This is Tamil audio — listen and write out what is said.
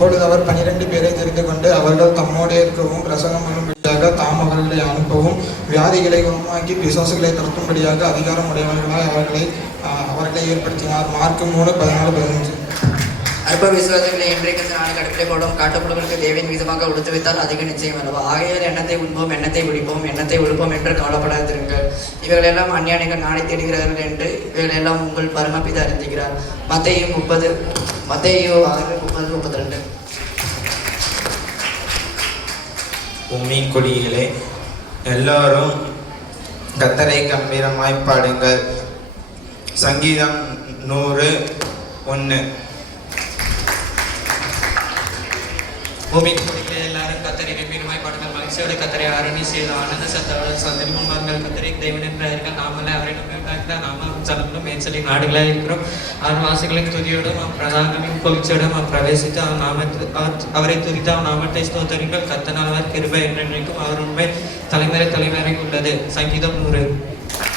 அப்பொழுது அவர் 12 பேரை தெரிந்து கொண்டு, அவர்கள் தம்மோடு இருக்கவும் பிரசங்கம் பண்ணும்படியாக தாம் அவர்களை அனுப்பவும் வியாதிகளை குணமாக்கி பிசாசுகளை துரத்தும்படியாக அதிகாரம் உடையவர்களாய் அவர்களை ஏற்படுத்தினார். மார்க் 3:14-15. அற்ப விசுவாசங்களை இன்றைக்கு நாளை கடுப்பிலைப்படும் காட்டப்படுவதற்கு தேவையின் விதமாக உடுத்து வைத்தால் அதிக நிச்சயம் அல்லவா? ஆகையால் எண்ணத்தை உண்போம், எண்ணத்தை பிடிப்போம், எண்ணத்தை உழுப்போம் என்று கவலைப்படாதிருங்கள். இவைகளெல்லாம் அந்நியானிகள் நாளை தேடுகிறார்கள் என்று இவைகளெல்லாம் உங்கள் பரமபிதா அறிந்துகிறார். மத்தேயு 6:30-32. உம்மின் குடிகளே, எல்லாரும் கர்த்தரை கம்பீரமாய் பாடுங்கள். சங்கீதம் 100:1. பூமிக்கு குடிகளே, எல்லாரும் கர்த்தரை கம்பீரமாய் பாடுங்கள். மகிழ்ச்சியோடு கர்த்தரை ஆரணி செய்த ஆனந்த சத்தோடு சந்தரிமுன்பார்கள். கர்த்தரை தேவன் என்றார்கள். நாமளே அவரை நம்பியிருக்கிறார். நாம சலங்களும் மேன்சலின் நாடுகளாக இருக்கிறோம். அவர் வாசிகளின் துதியோடும் பிரதாகமின் புகழ்ச்சியோடும் பிரவேசித்து அவரை துதித்து அவன் நாமத்தை ஸ்தோத்தரிங்கள். கர்த்தர் நல்லவர், கிருபை என்றென்றைக்கும் அவர் உண்மை தலைமுறை உள்ளது. சங்கீதம் 100.